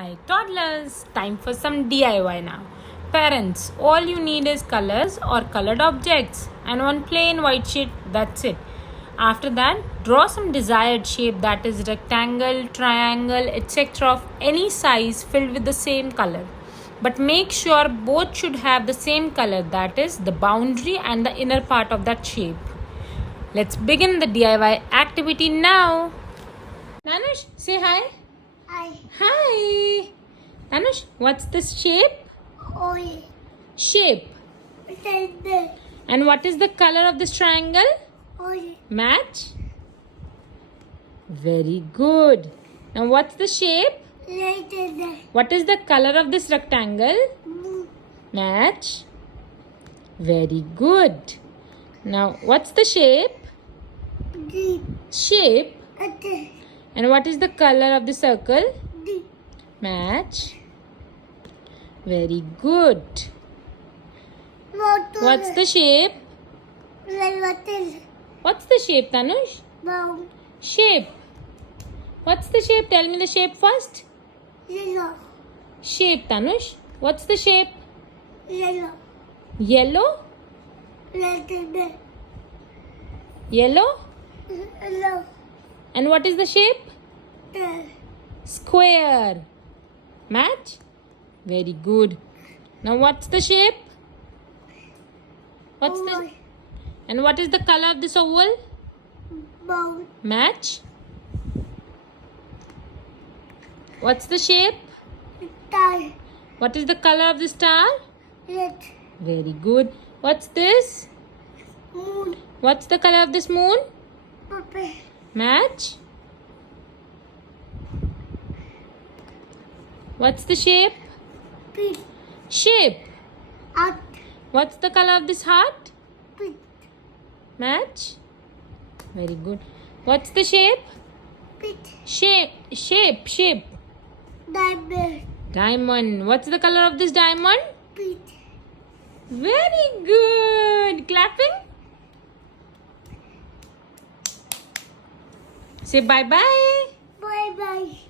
Hi toddlers, time for some DIY now. Parents, all you need is colors or colored objects and one plain white sheet, that's it. After that, draw some desired shape, that is rectangle, triangle, etc. of any size filled with the same color. But make sure both should have the same color, that is the boundary and the inner part of that shape. Let's begin the DIY activity now. Nanush, say hi. Hi. Hi. Anush, what's this shape? Oil. Shape. Tender. And what is the color of this triangle? Oil. Match. Very good. Now what's the shape? Tender. What is the color of this rectangle? Blue. Match. Very good. Now what's the shape? Deep. Shape. Other. And what is the color of the circle? Deep. Match. Very good. Water. What's the shape? Water. What's the shape, Tanush? Brown. Shape. What's the shape? Tell me the shape first. Yellow. Shape, Tanush. What's the shape? Yellow. Yellow? Tender. Yellow? Yellow. And what is the shape? Tender. Square. Match? Very good. Now what's the shape? What's the... Oval. And what is the color of this oval? Brown. Match? What's the shape? Star. What is the color of the star? Red. Very good. What's this? Moon. What's the color of this moon? Purple. Match? What's the shape? Pink. Shape. Out. What's the color of this heart? Pink. Match? Very good. What's the shape? Pink. Shape. Diamond. Diamond. What's the color of this diamond? Pink. Very good. Clapping. Say bye-bye. Bye bye.